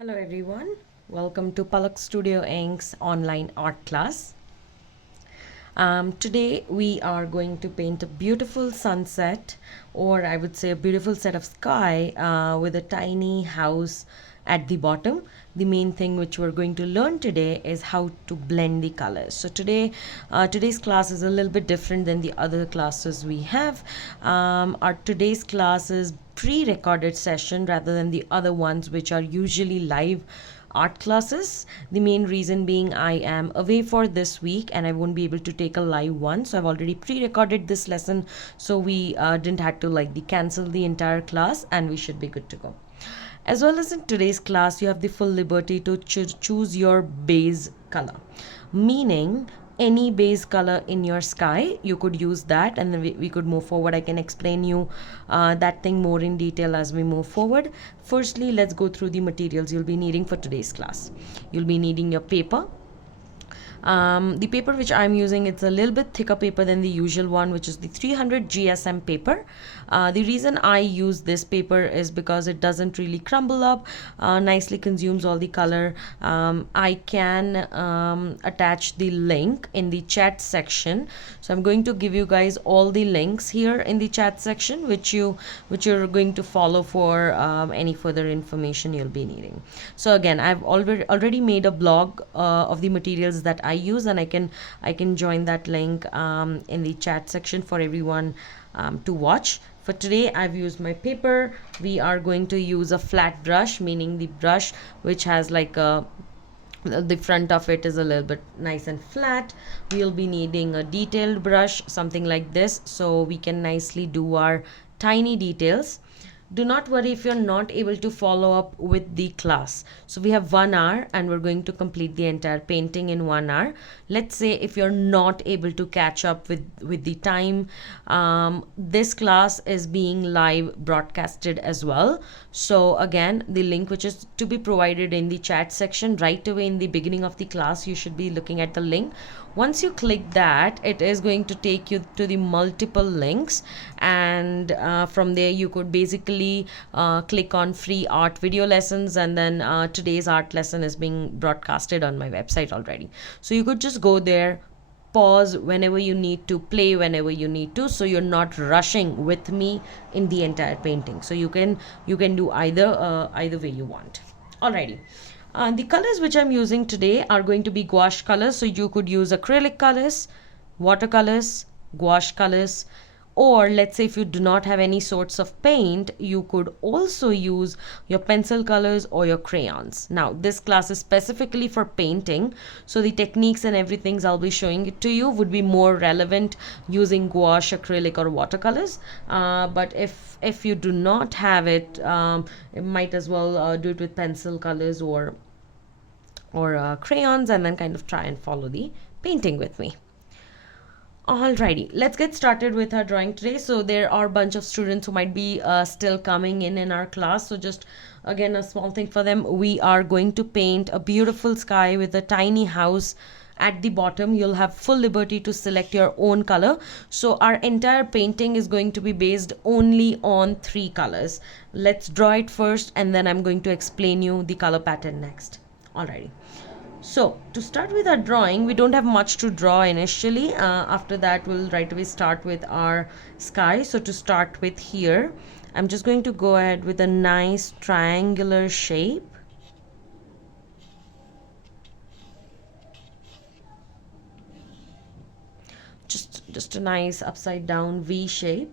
Hello everyone, welcome to Palak Studio Inc.'s online art class. Today we are going to paint a beautiful sunset, or I would say a beautiful set of sky with a tiny house at the bottom. The main thing which we're going to learn today is how to blend the colors. So today's class is a little bit different than the other classes we have. Our today's class is pre-recorded session rather than the other ones which are usually live art classes. The main reason being I am away for this week and I won't be able to take a live one, so I've already pre-recorded this lesson, so we didn't have to cancel the entire class and we should be good to go. As well as in today's class, you have the full liberty to choose your base color, meaning any base color in your sky, you could use that, and then we could move forward. I can explain you that thing more in detail as we move forward. Firstly, let's go through the materials you'll be needing for today's class. You'll be needing your paper. The paper which I'm using, it's a little bit thicker paper than the usual one, which is the 300 GSM paper. The reason I use this paper is because it doesn't really crumble up, nicely consumes all the color. I can attach the link in the chat section, so I'm going to give you guys all the links here in the chat section which you're going to follow for any further information you'll be needing. So again, I've already made a blog of the materials that I use, and I can join that link in the chat section for everyone to watch. For today, I've used my paper. We are going to use a flat brush, meaning the brush which has the front of it is a little bit nice and flat. We'll be needing a detailed brush, something like this, so we can nicely do our tiny details. Do not worry if you're not able to follow up with the class. So we have 1 hour and we're going to complete the entire painting in 1 hour. Let's say if you're not able to catch up with the time, this class is being live broadcasted as well. So again, the link which is to be provided in the chat section right away in the beginning of the class, you should be looking at the link. Once you click that, it is going to take you to the multiple links, and from there you could basically click on free art video lessons, and then today's art lesson is being broadcasted on my website already. So you could just go there, pause whenever you need to, play whenever you need to, so you're not rushing with me in the entire painting. So you can do either way you want. Alrighty. The colors which I'm using today are going to be gouache colors, so you could use acrylic colors, watercolors, gouache colors, or let's say if you do not have any sorts of paint, you could also use your pencil colors or your crayons. Now this class is specifically for painting, so the techniques and everything I'll be showing it to you would be more relevant using gouache, acrylic or watercolors, but if you do not have it, you might as well do it with pencil colors or crayons, and then kind of try and follow the painting with me. Alrighty, let's get started with our drawing today. So there are a bunch of students who might be still coming in our class, so just again a small thing for them. We are going to paint a beautiful sky with a tiny house at the bottom. You'll have full liberty to select your own color. So our entire painting is going to be based only on 3 colors. Let's draw it first, and then I'm going to explain you the color pattern next. Alrighty. So to start with our drawing, we don't have much to draw initially. After that, we'll right away start with our sky. So to start with here, I'm just going to go ahead with a nice triangular shape. Just a nice upside down V shape.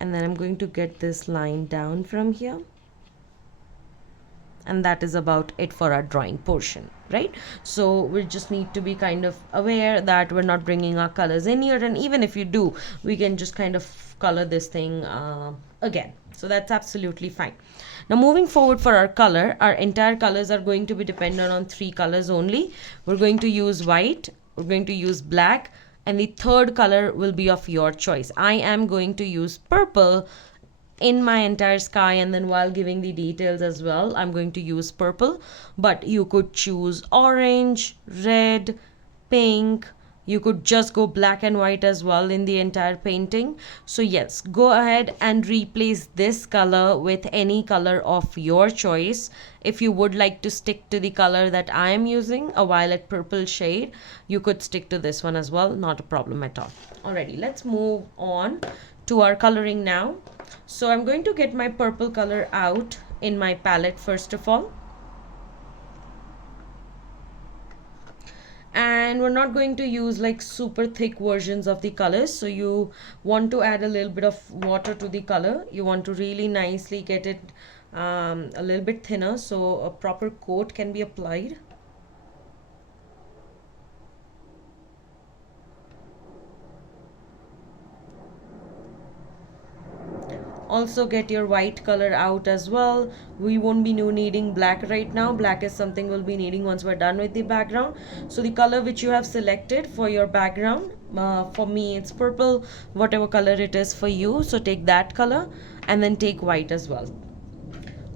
And then I'm going to get this line down from here. And that is about it for our drawing portion, right? So we just need to be kind of aware that we're not bringing our colors in here, and even if you do, we can just kind of color this thing again. So that's absolutely fine. Now moving forward for our color, our entire colors are going to be dependent on 3 colors only. We're going to use white, we're going to use black, and the third color will be of your choice. I am going to use purple in my entire sky, and then while giving the details as well, I'm going to use purple, but you could choose orange, red, pink, You could just go black and white as well in the entire painting. So yes, go ahead and replace this color with any color of your choice. If you would like to stick to the color that I am using, a violet purple shade, you could stick to this one as well, not a problem at all. Alrighty, let's move on to our coloring now. So I'm going to get my purple color out in my palette first of all. And we're not going to use like super thick versions of the colors, so you want to add a little bit of water to the color. You want to really nicely get it a little bit thinner so a proper coat can be applied. Also get your white color out as well. We won't be needing black right now. Black is something we'll be needing once we're done with the background. So the color which you have selected for your background, for me it's purple, whatever color it is for you, so take that color and then take white as well.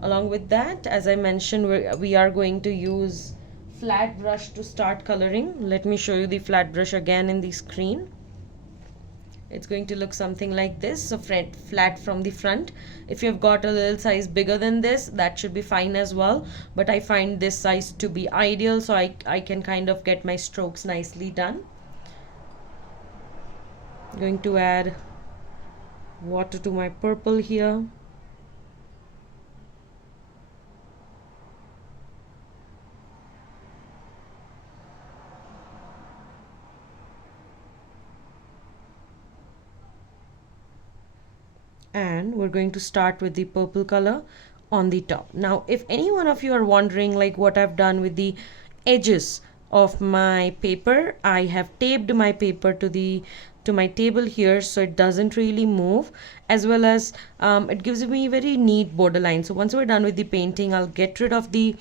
Along with that, as I mentioned, we are going to use flat brush to start coloring. Let me show you the flat brush again in the screen. It's going to look something like this, so flat from the front. If you've got a little size bigger than this, that should be fine as well, but I find this size to be ideal, so I can kind of get my strokes nicely done. I'm going to add water to my purple here. And we're going to start with the purple color on the top. Now if any one of you are wondering like what I've done with the edges of my paper, I have taped my paper to my table here so it doesn't really move, as well as it gives me very neat borderline. So once we're done with the painting, I'll get rid of the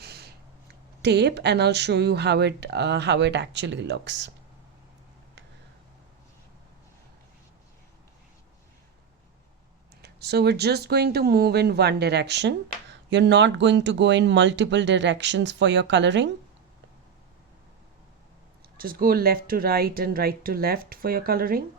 tape and I'll show you how it actually looks. So we're just going to move in one direction. You're not going to go in multiple directions for your coloring. Just go left to right and right to left for your coloring.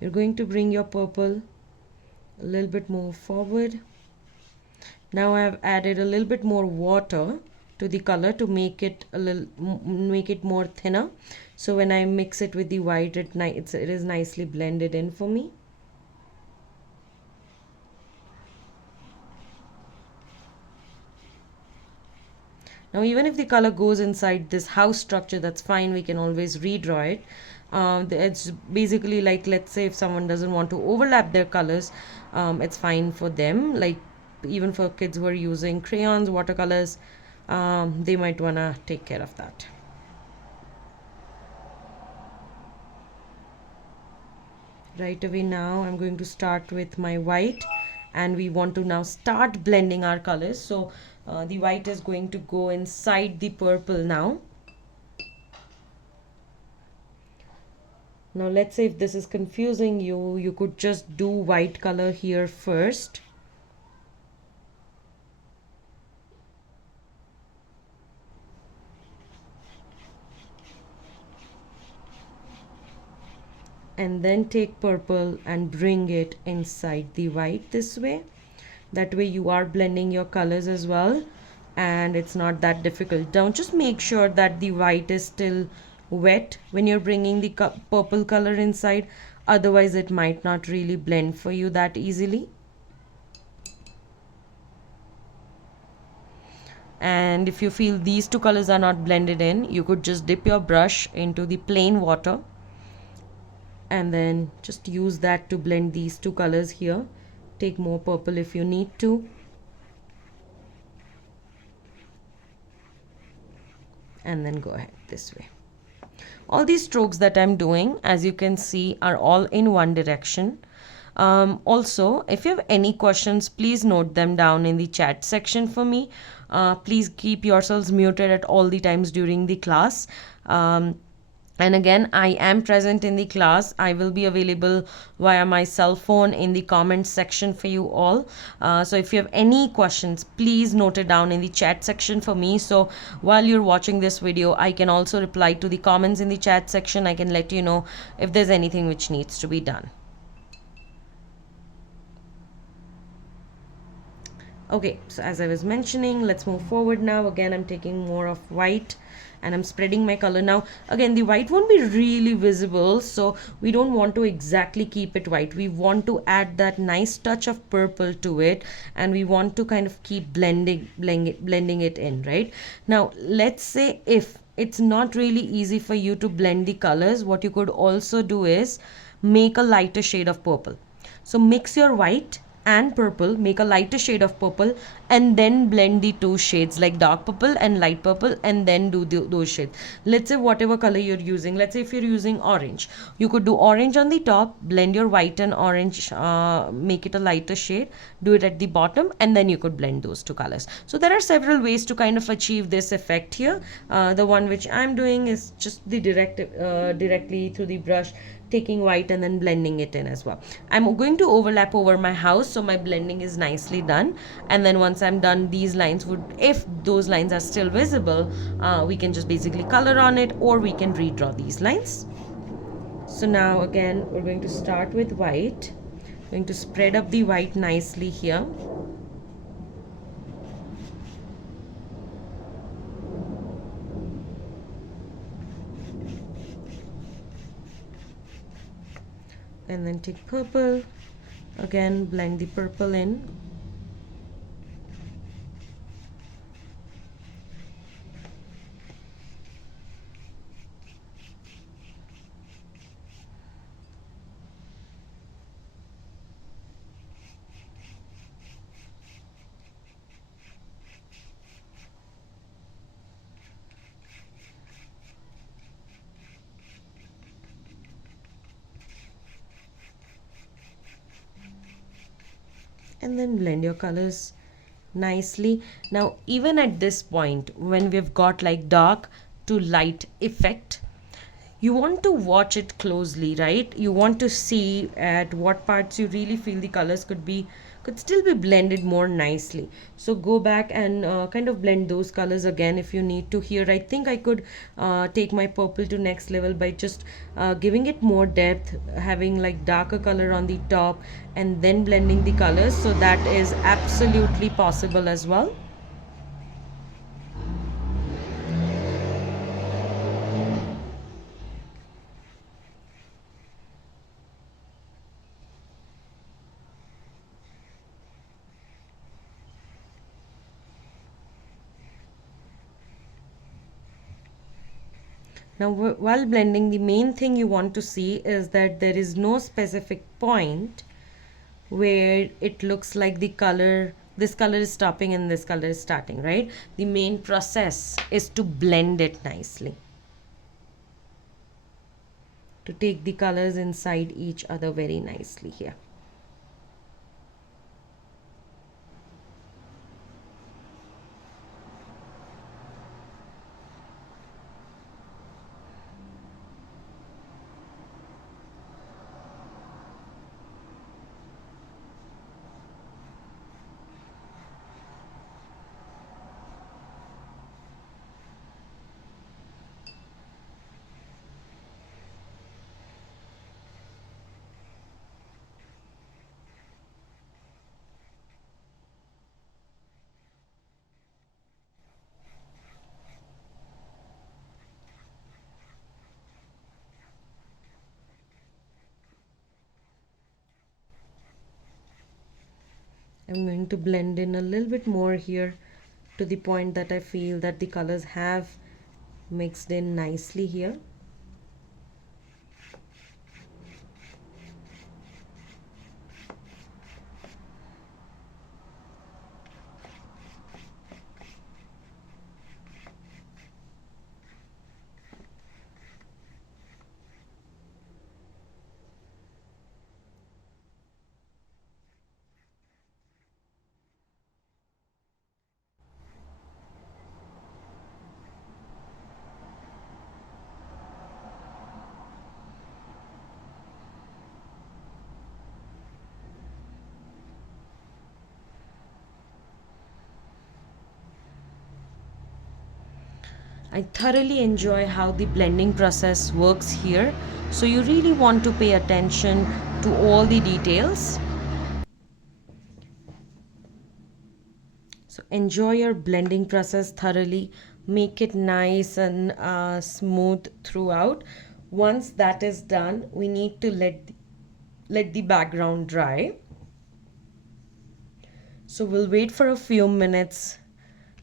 You're going to bring your purple a little bit more forward. Now I've added a little bit more water to the color to make it more thinner. So when I mix it with the white, it is nicely blended in for me. Now even if the color goes inside this house structure, that's fine, we can always redraw it. It's basically like, let's say if someone doesn't want to overlap their colors, it's fine for them. Like even for kids who are using crayons, watercolors, they might wanna take care of that. Right away now I'm going to start with my white, and we want to now start blending our colors. So the white is going to go inside the purple now. Now let's say if this is confusing you, you could just do white color here first. And then take purple and bring it inside the white this way. That way you are blending your colors as well, and it's not that difficult. Don't just make sure that the white is still wet when you're bringing the purple color inside, otherwise it might not really blend for you that easily. And if you feel these two colors are not blended in, you could just dip your brush into the plain water and then just use that to blend these two colors here. Take more purple if you need to. and then go ahead this way. All these strokes that I'm doing, as you can see, are all in one direction. Also, if you have any questions, please note them down in the chat section for me. Please keep yourselves muted at all the times during the class. And again, I am present in the class. I will be available via my cell phone in the comments section for you all. So if you have any questions, please note it down in the chat section for me. So while you're watching this video, I can also reply to the comments in the chat section. I can let you know if there's anything which needs to be done. Okay, so as I was mentioning, let's move forward now. Again, I'm taking more of white and I'm spreading my color. Now again, the white won't be really visible, so we don't want to exactly keep it white. We want to add that nice touch of purple to it, and we want to kind of keep blending it in, right? Now let's say if it's not really easy for you to blend the colors, what you could also do is make a lighter shade of purple. So mix your white and purple, make a lighter shade of purple, and then blend the two shades like dark purple and light purple, and then do those shades. Let's say whatever color you're using, let's say if you're using orange, you could do orange on the top, blend your white and orange, make it a lighter shade, do it at the bottom, and then you could blend those two colors. So there are several ways to kind of achieve this effect here. The one which I'm doing is just the directly through the brush, taking white and then blending it in as well. I'm going to overlap over my house, so my blending is nicely done. And then once I'm done, these lines would, if those lines are still visible, we can just basically color on it, or we can redraw these lines. So now again, we're going to start with white. Going to spread up the white nicely here. And then take purple, again blend the purple in. And then blend your colors nicely. Now even at this point, when we've got like dark to light effect, you want to watch it closely, right? You want to see at what parts you really feel the colors could still be blended more nicely. So go back and kind of blend those colors again if you need to. Here I think I could take my purple to next level by just giving it more depth, having like darker color on the top and then blending the colors. So that is absolutely possible as well. Now while blending, the main thing you want to see is that there is no specific point where it looks like this color is stopping and this color is starting, right? The main process is to blend it nicely, to take the colors inside each other very nicely here. I'm going to blend in a little bit more here to the point that I feel that the colors have mixed in nicely here. I thoroughly enjoy how the blending process works here. So you really want to pay attention to all the details. So enjoy your blending process thoroughly. Make it nice and smooth throughout. Once that is done, we need to let the background dry. So we'll wait for a few minutes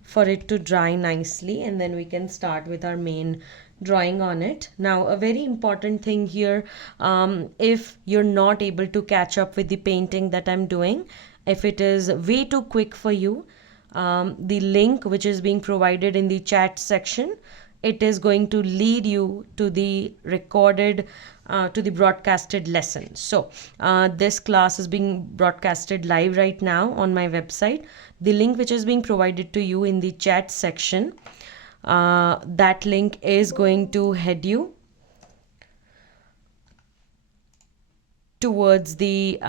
for it to dry nicely, and then we can start with our main drawing on it. Now, a very important thing here, if you're not able to catch up with the painting that I'm doing, if it is way too quick for you, the link which is being provided in the chat section, it is going to lead you to the recorded to the broadcasted lesson. So this class is being broadcasted live right now on my website. The link which is being provided to you in the chat section, that link is going to head you towards the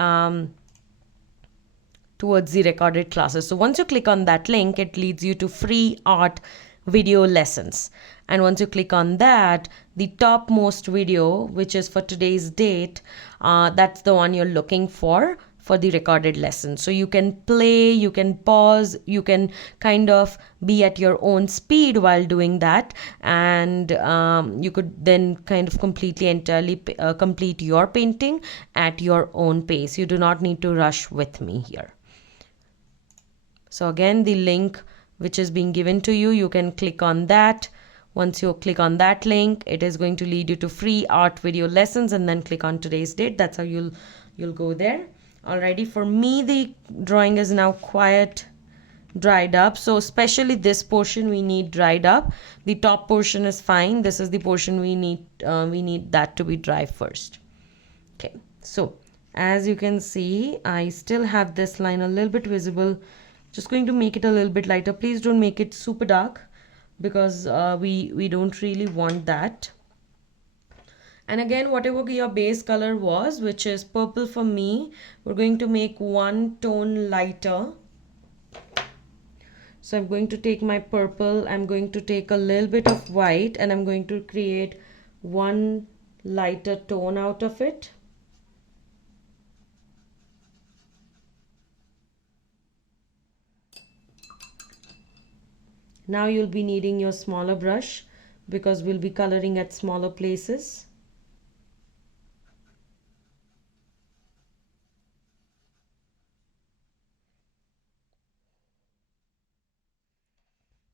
recorded classes. So once you click on that link, it leads you to free art video lessons. And once you click on that, the topmost video, which is for today's date, that's the one you're looking for the recorded lesson. So you can play, you can pause, you can kind of be at your own speed while doing that, and you could then kind of completely entirely complete your painting at your own pace. You do not need to rush with me here. So again, the link which is being given to you, you can click on that. Once you click on that link, it is going to lead you to free art video lessons, and then click on today's date. That's how you'll go there. Alrighty, for me the drawing is now quite dried up, so especially this portion we need dried up. The top portion is fine. This is the portion we need that to be dry first. Okay, so as you can see, I still have this line a little bit visible. Just going to make it a little bit lighter. Please don't make it super dark, because we don't really want that. And again, whatever your base color was, which is purple for me, we're going to make one tone lighter. So I'm going to take my purple, I'm going to take a little bit of white, and I'm going to create one lighter tone out of it. Now you'll be needing your smaller brush, because we'll be coloring at smaller places.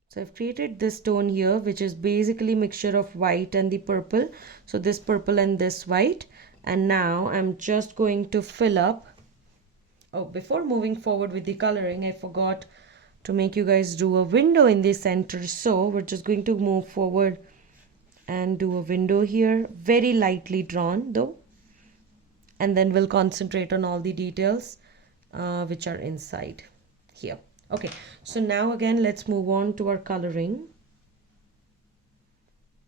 So I've created this tone here, which is basically mixture of white and the purple. So this purple and this white. And now I'm just going to fill up. Oh, before moving forward with the coloring, I forgot to make you guys do a window in the center. So we're just going to move forward and do a window here, very lightly drawn though. And then we'll concentrate on all the details which are inside here. Okay, so now again, let's move on to our coloring.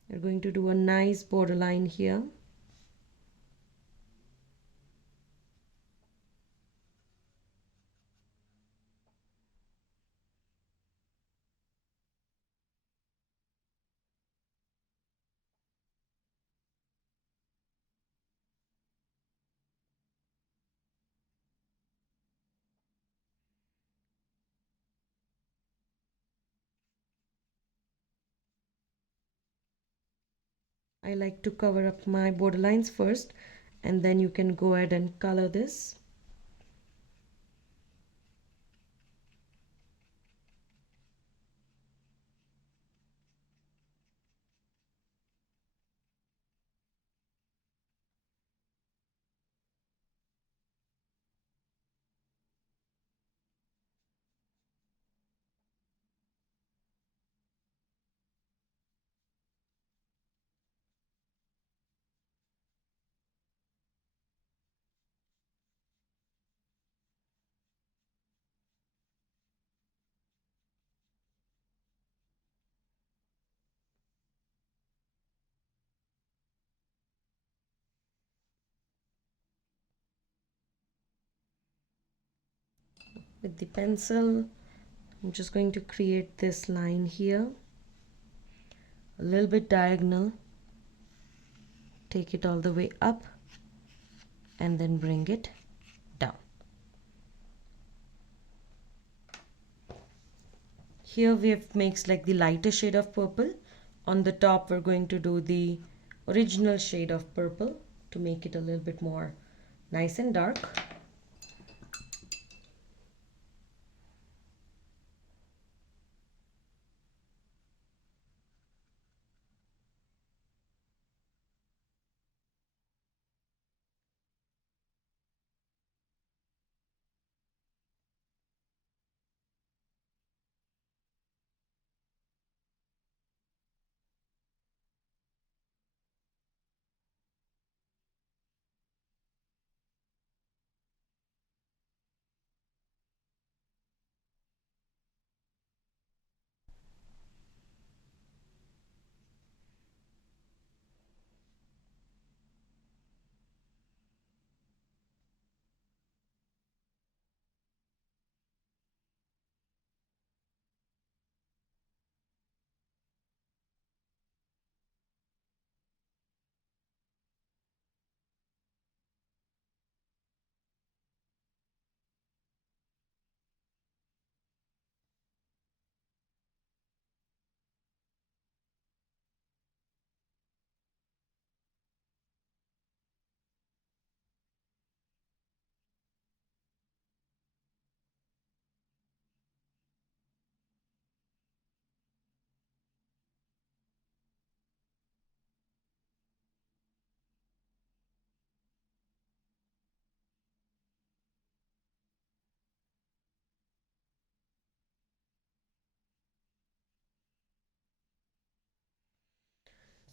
We're going to do a nice borderline here. I like to cover up my borderlines first, and then you can go ahead and color this. With the pencil, I'm just going to create this line here, a little bit diagonal, take it all the way up, and then bring it down. Here we have makes like the lighter shade of purple. On the top we're going to do the original shade of purple to make it a little bit more nice and dark.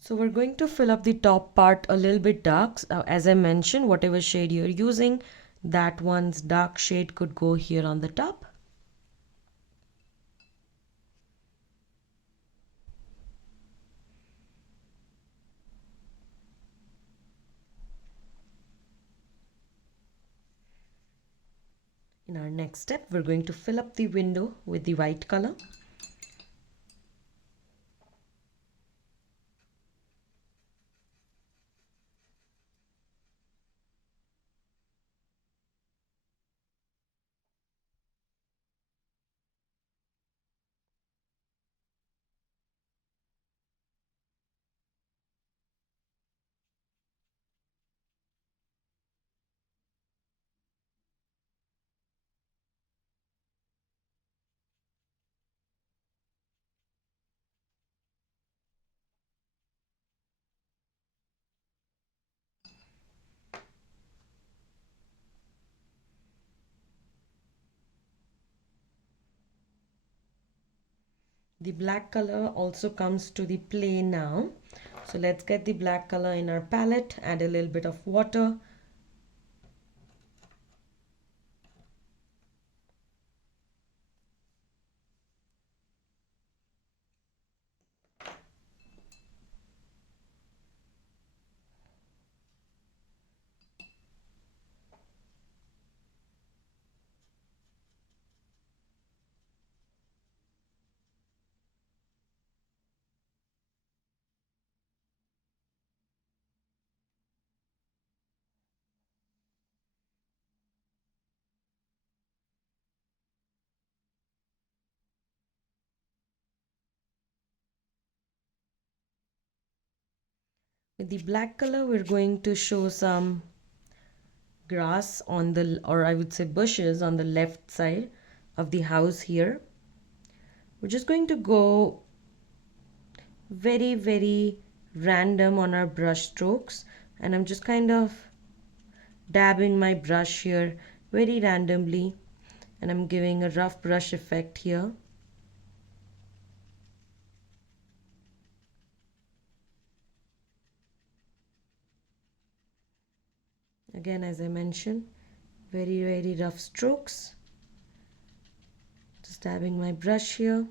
So we're going to fill up the top part a little bit dark. As I mentioned, whatever shade you're using, that one's dark shade could go here on the top. In our next step, we're going to fill up the window with the white color. The black color also comes to the play now. So let's get the black color in our palette, add a little bit of water. With the black color, we're going to show some grass on the, or I would say bushes on the left side of the house here. We're just going to go very random on our brush strokes, and I'm just kind of dabbing my brush here very randomly, and I'm giving a rough brush effect here. Again, as I mentioned, very rough strokes. Just dabbing my brush here.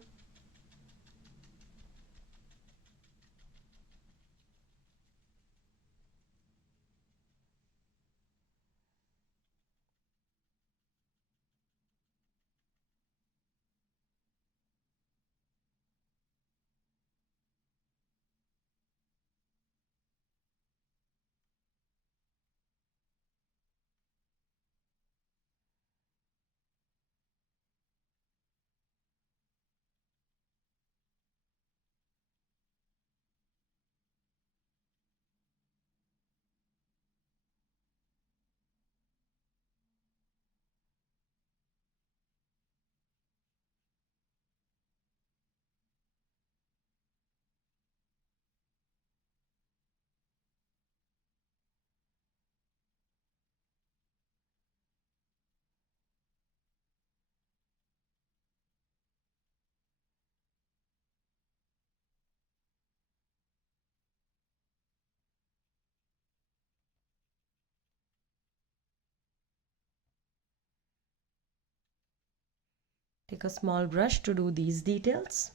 Take a small brush to do these details.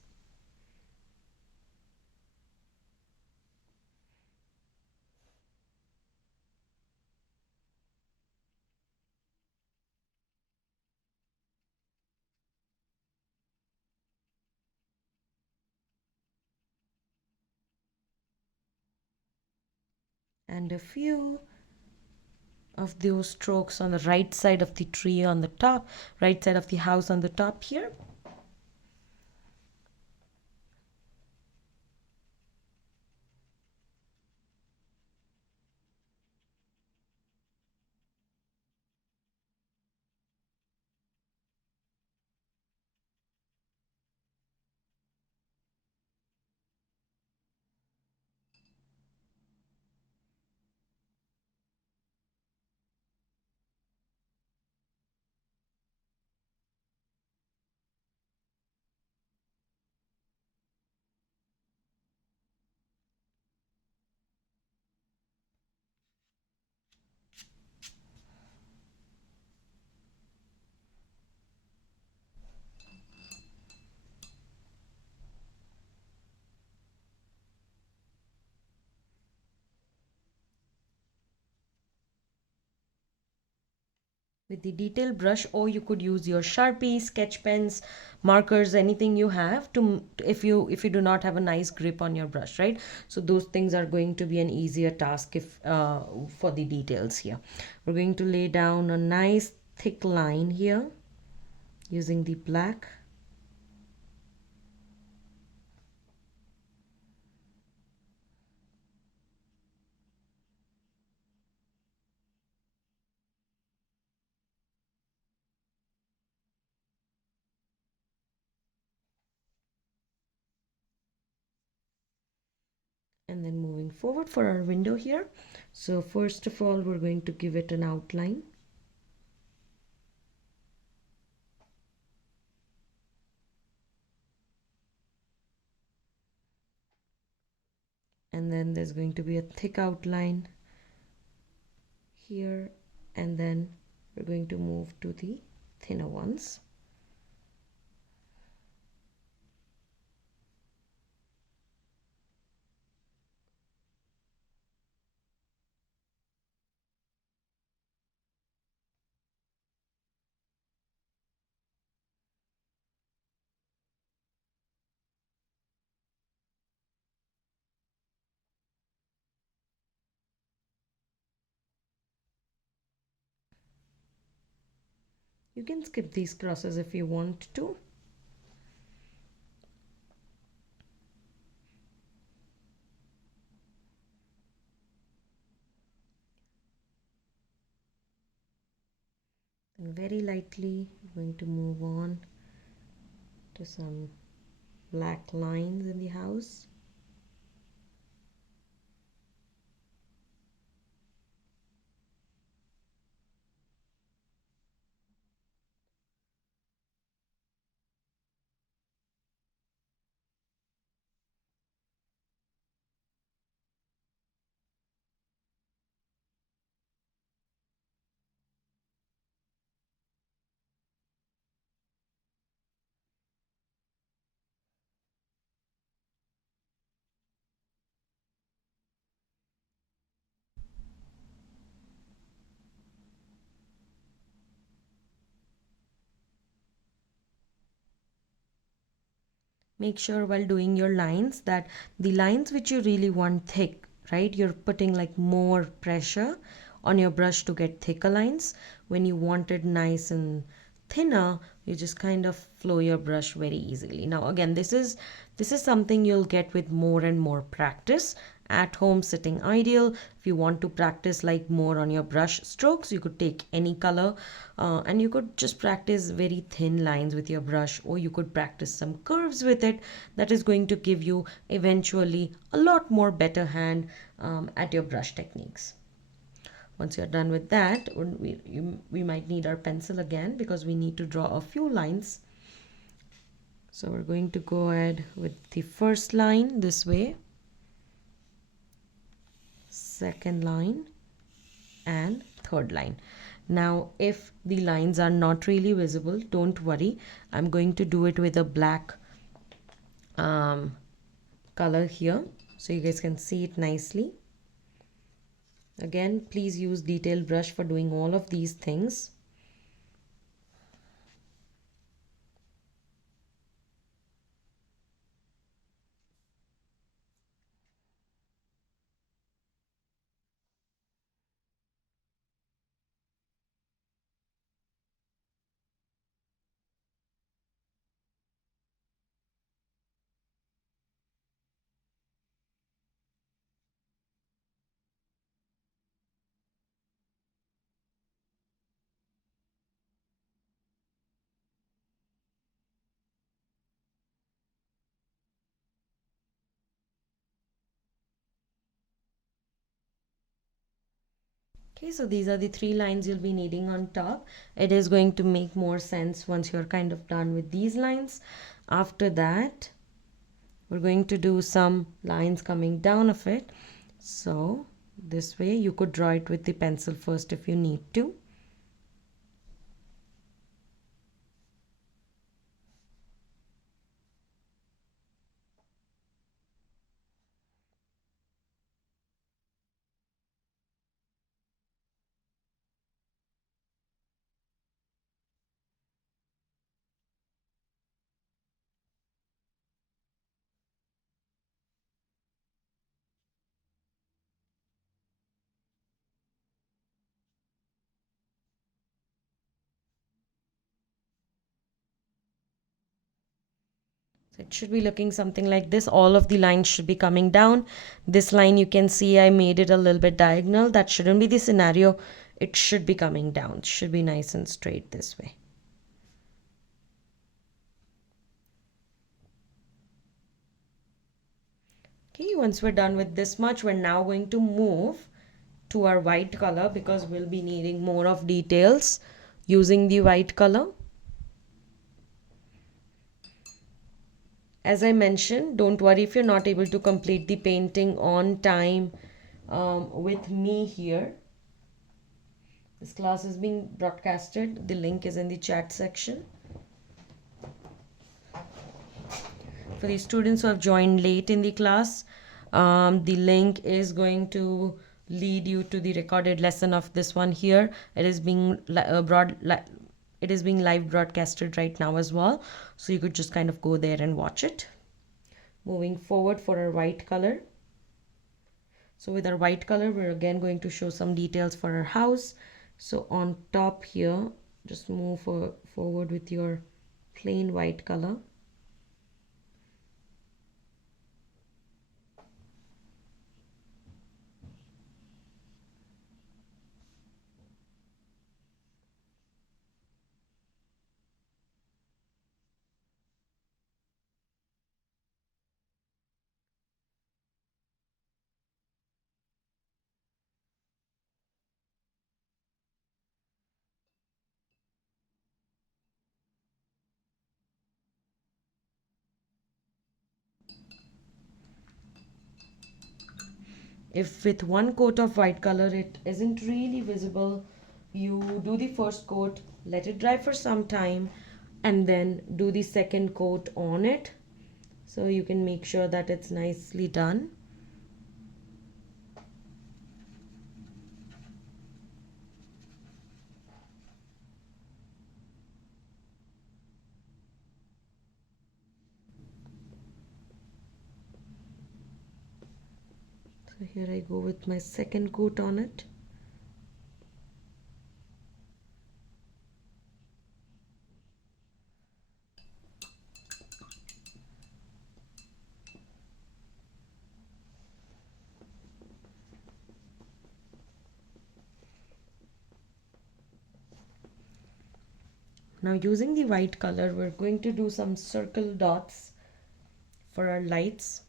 And a few of those strokes on the right side of the tree on the top, right side of the house on the top here. With the detail brush, or you could use your Sharpie, sketch pens, markers, anything you have to, if you do not have a nice grip on your brush, right? So those things are going to be an easier task if for the details here. We're going to lay down a nice thick line here using the black. And then moving forward for our window here. So first of all, we're going to give it an outline. And then there's going to be a thick outline here, and then we're going to move to the thinner ones. You can skip these crosses if you want to. And very lightly I'm going to move on to some black lines in the house. Make sure while doing your lines that the lines which you really want thick, right, you're putting like more pressure on your brush to get thicker lines. When you want it nice and thinner, you just kind of flow your brush very easily. Now again, this is something you'll get with more and more practice. At home sitting ideal. If you want to practice like more on your brush strokes, you could take any color and you could just practice very thin lines with your brush, or you could practice some curves with it. That is going to give you eventually a lot more better hand at your brush techniques. Once you're done with that, we might need our pencil again because we need to draw a few lines. So we're going to go ahead with the first line this way, second line, and third line. Now, if the lines are not really visible, don't worry. I'm going to do it with a black um, color here so you guys can see it nicely. Again, please use detail brush for doing all of these things. Okay, so these are the three lines you'll be needing on top. It is going to make more sense once you're kind of done with these lines. After that, we're going to do some lines coming down of it. So this way you could draw it with the pencil first if you need to. So it should be looking something like this. All of the lines should be coming down. This line you can see I made it a little bit diagonal. That shouldn't be the scenario. It should be coming down. It should be nice and straight this way. Okay, once we're done with this much, we're now going to move to our white color because we'll be needing more of details using the white color. As I mentioned, don't worry if you're not able to complete the painting on time with me here. This class is being broadcasted. The link is in the chat section. For the students who have joined late in the class, the link is going to lead you to the recorded lesson of this one here. It is being it is being live broadcasted right now as well, so you could just kind of go there and watch it. Moving forward for our white color. So with our white color, we're again going to show some details for our house. So on top here, just move forward with your plain white color. If with one coat of white color it isn't really visible, you do the first coat, let it dry for some time, and then do the second coat on it so you can make sure that it's nicely done. So here I go with my second coat on it. Now using the white color, we're going to do some circle dots for our lights.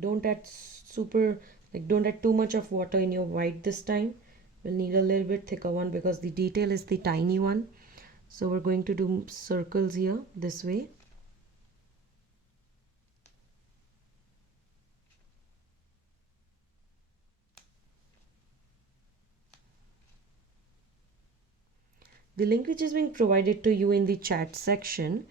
Don't add super Like, don't add too much of water in your white this time. We'll need a little bit thicker one because the detail is the tiny one. So we're going to do circles here this way. The link which is being provided to you in the chat section,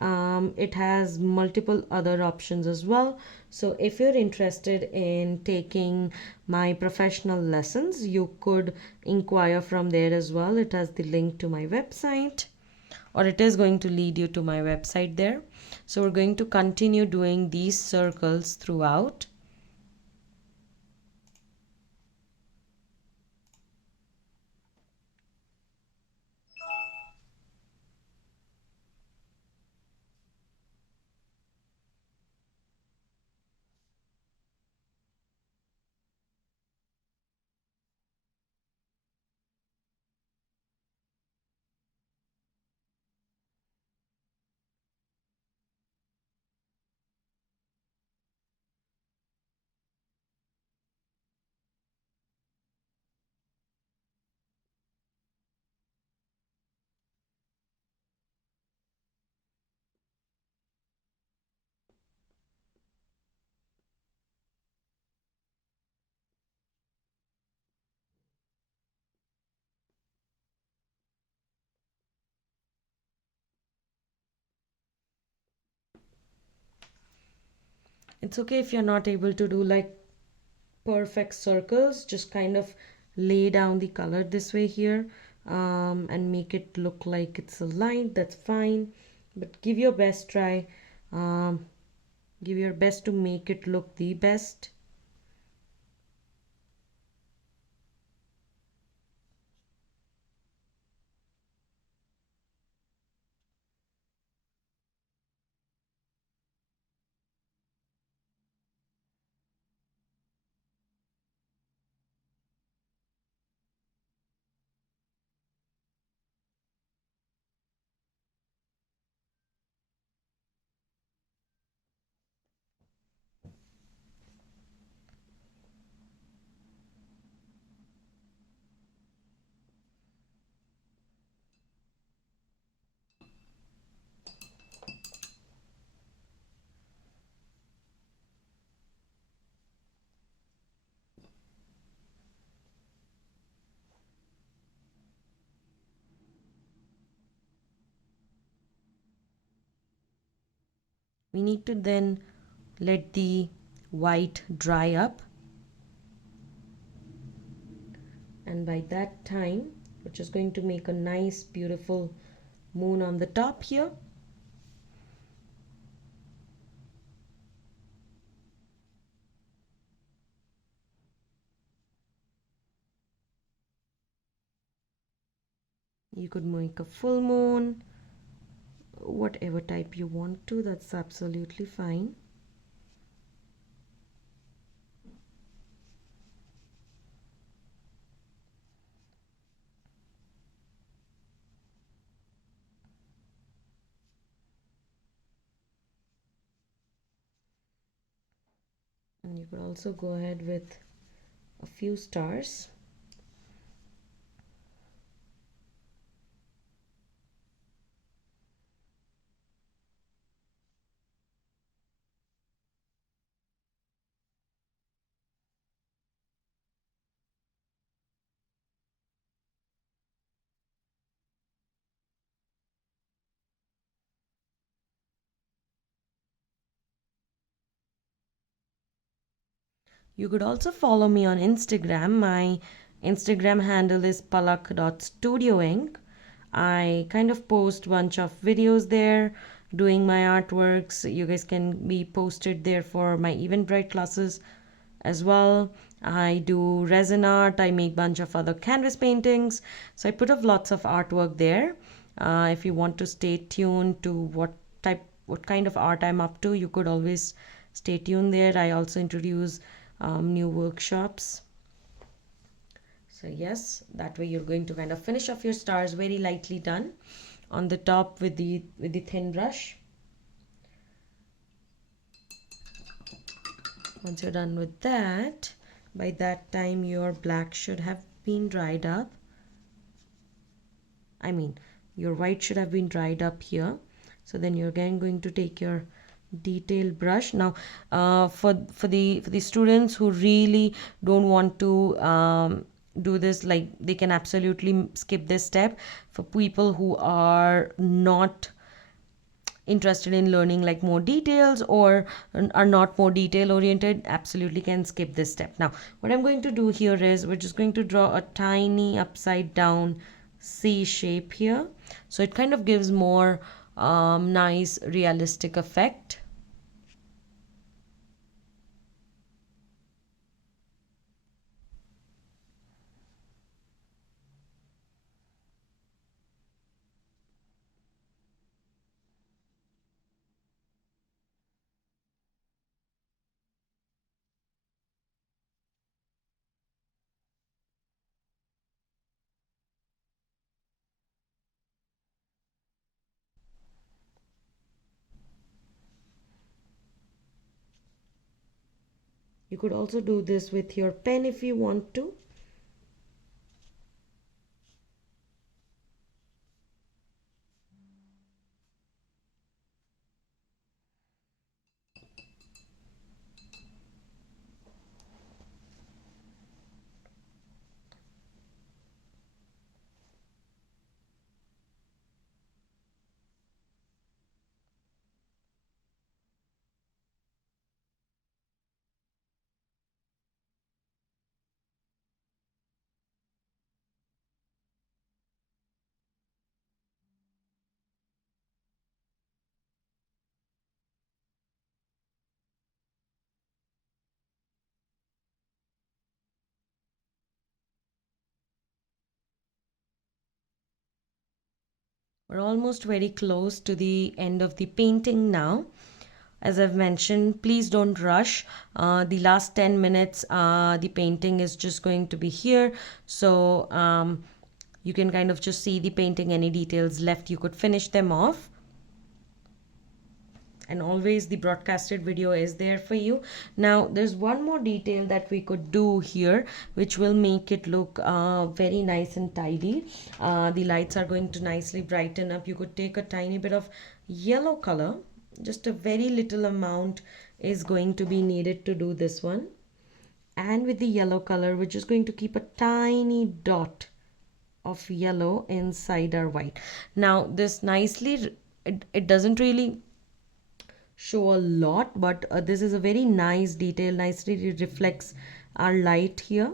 it has multiple other options as well. So if you're interested in taking my professional lessons, you could inquire from there as well. It has the link to my website, or it is going to lead you to my website there. So we're going to continue doing these circles throughout. It's okay if you're not able to do like perfect circles, just kind of lay down the color this way here, and make it look like it's a line. That's fine, but give your best try. um, give your best to make it look the best. We need to then let the white dry up, and by that time we're just going to make a nice beautiful moon on the top here. You could make a full moon, whatever type you want to, that's absolutely fine. And you could also go ahead with a few stars. You could also follow me on Instagram. My Instagram handle is palak.studioink. I kind of post bunch of videos there doing my artworks. You guys can be posted there for my Eventbrite classes as well. I do resin art. I make bunch of other canvas paintings. So I put up lots of artwork there. If you want to stay tuned to what kind of art I'm up to, you could always stay tuned there. I also introduce new workshops. So yes, that way you're going to kind of finish off your stars very lightly done on the top with the thin brush. Once you're done with that, By that time your black should have been dried up. I mean, your white should have been dried up here. So then you're again going to take your detail brush. Now, for the students who really don't want to do this, like they can absolutely skip this step. For people who are not interested in learning like more details or are not more detail oriented, absolutely can skip this step. Now what I'm going to do here is we're just going to draw a tiny upside down C shape here, so it kind of gives more nice realistic effect. You could also do this with your pen if you want to. We're almost very close to the end of the painting now. As I've mentioned, please don't rush. The last 10 minutes, the painting is just going to be here. So you can kind of just see the painting. Any details left, you could finish them off. And always the broadcasted video is there for you. Now there's one more detail that we could do here which will make it look very nice and tidy. The lights are going to nicely brighten up. You could take a tiny bit of yellow color, just a very little amount is going to be needed to do this one. And with the yellow color we're just going to keep a tiny dot of yellow inside our white. Now this nicely, it doesn't really show a lot, but this is a very nice detail, nicely reflects our light here.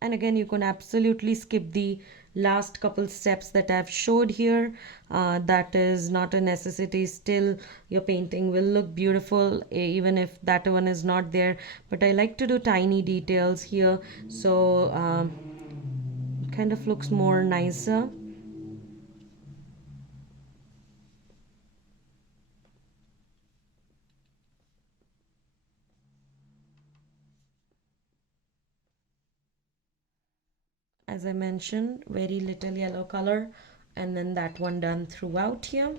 And again, you can absolutely skip the last couple steps that I've showed here. That is not a necessity. Still your painting will look beautiful even if that one is not there, but I like to do tiny details here, so it kind of looks more nicer. As I mentioned, very little yellow color, and then that one done throughout here.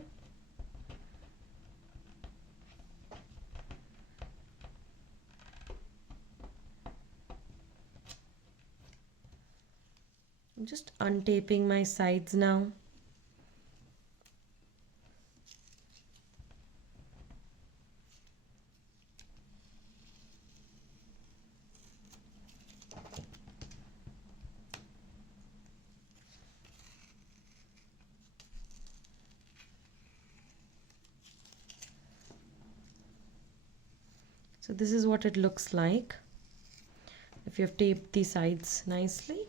I'm just untaping my sides now. So this is what it looks like if you have taped the sides nicely.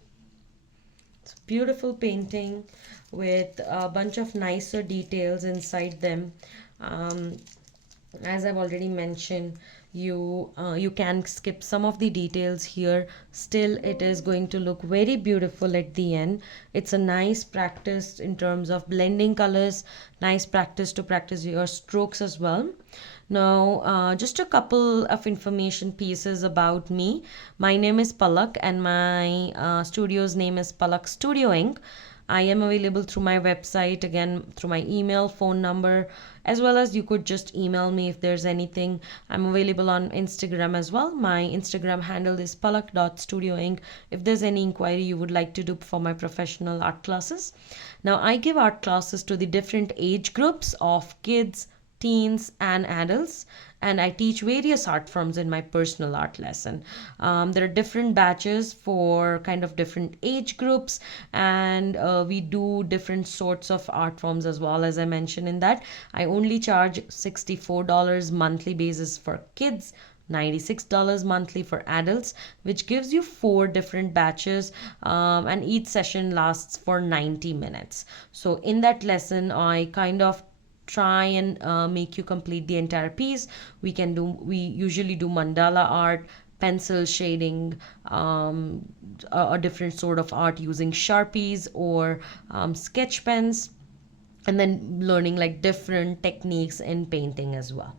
It's a beautiful painting with a bunch of nicer details inside them. As I've already mentioned, you can skip some of the details here. Still, it is going to look very beautiful at the end. It's a nice practice in terms of blending colors, nice practice to practice your strokes as well. Now, just a couple of information pieces about me. My name is Palak and my studio's name is Palak Studio Inc. I am available through my website, again through my email, phone number, as well as you could just email me if there's anything. I'm available on Instagram as well. My Instagram handle is palak.studioinc if there's any inquiry you would like to do for my professional art classes. Now, I give art classes to the different age groups of kids, teens, and adults, and I teach various art forms in my personal art lesson. There are different batches for kind of different age groups, and we do different sorts of art forms as well. As I mentioned in that, I only charge $64 monthly basis for kids, $96 monthly for adults, which gives you 4 different batches, and each session lasts for 90 minutes. So in that lesson, I kind of try and make you complete the entire piece. We usually do mandala art, pencil shading, a different sort of art using sharpies or sketch pens, and then learning like different techniques in painting as well.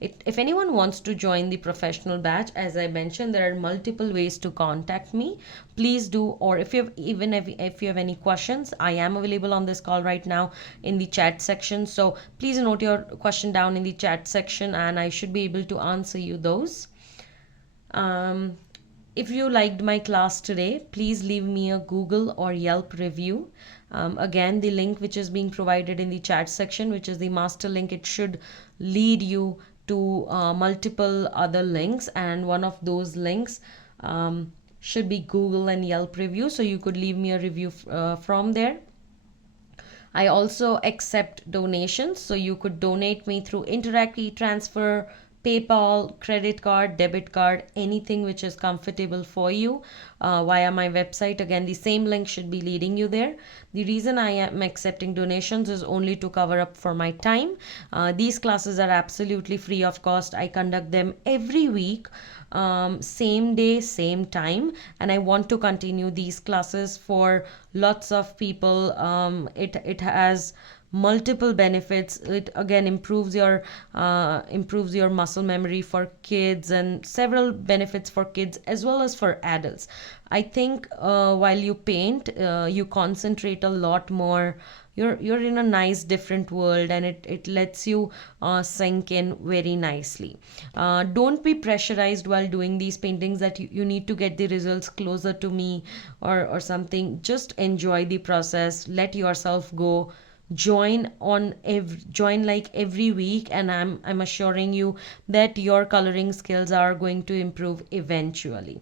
If anyone wants to join the professional batch, as I mentioned, there are multiple ways to contact me. Please do, or if you have any questions, I am available on this call right now in the chat section. So please note your question down in the chat section, and I should be able to answer you those. If you liked my class today, please leave me a Google or Yelp review. Again, the link which is being provided in the chat section, which is the master link, it should lead you to multiple other links, and one of those links should be Google and Yelp review. So you could leave me a review from there. I also accept donations, so you could donate me through Interact e-transfer, PayPal, credit card, debit card, anything which is comfortable for you via my website. Again, the same link should be leading you there. The reason I am accepting donations is only to cover up for my time. These classes are absolutely free of cost. I conduct them every week, same day, same time, and I want to continue these classes for lots of people. It has multiple benefits. It again improves your muscle memory for kids, and several benefits for kids as well as for adults. I think while you paint, you concentrate a lot more. You're in a nice different world, and it lets you sink in very nicely. Don't be pressurized while doing these paintings that you need to get the results closer to me or something. Just enjoy the process, let yourself go. Join like every week, and I'm assuring you that your coloring skills are going to improve eventually.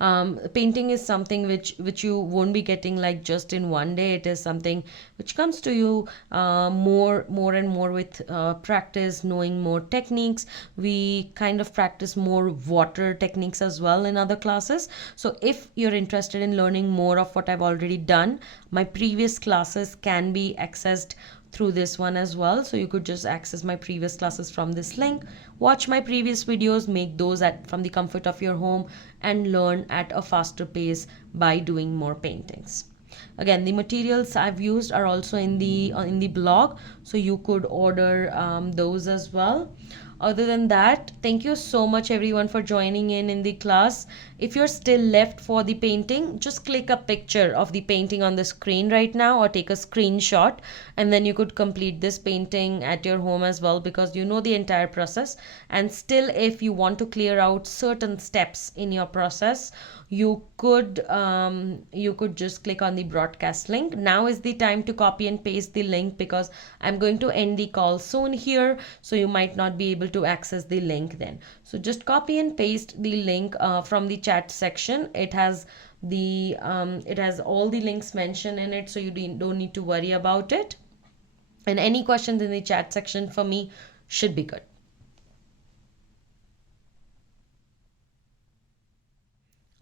Painting is something which you won't be getting like just in one day. It is something which comes to you more and more with practice, knowing more techniques. We kind of practice more water techniques as well in other classes. So if you're interested in learning more of what I've already done, my previous classes can be accessed through this one as well. So you could just access my previous classes from this link, watch my previous videos, make those from the comfort of your home, and learn at a faster pace by doing more paintings. Again, the materials I've used are also in the blog, so you could order those as well. Other than that, thank you so much everyone for joining in the class. If you're still left for the painting, just click a picture of the painting on the screen right now, or take a screenshot, and then you could complete this painting at your home as well, because you know the entire process. And still, if you want to clear out certain steps in your process, you could just click on the broadcast link. Now is the time to copy and paste the link, because I'm going to end the call soon here, so you might not be able to access the link then. So just copy and paste the link from the chat section. It has all the links mentioned in it, so you don't need to worry about it. And any questions in the chat section for me should be good.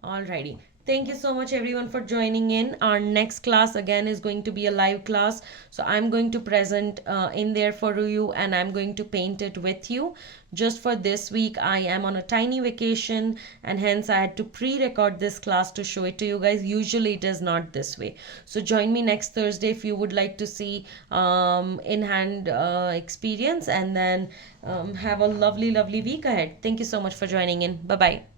Alrighty. Thank you so much everyone for joining in. Our next class again is going to be a live class. So I'm going to present in there for you, and I'm going to paint it with you. Just for this week, I am on a tiny vacation, and hence I had to pre-record this class to show it to you guys. Usually it is not this way. So join me next Thursday if you would like to see in-hand experience, and then have a lovely week ahead. Thank you so much for joining in. Bye-bye.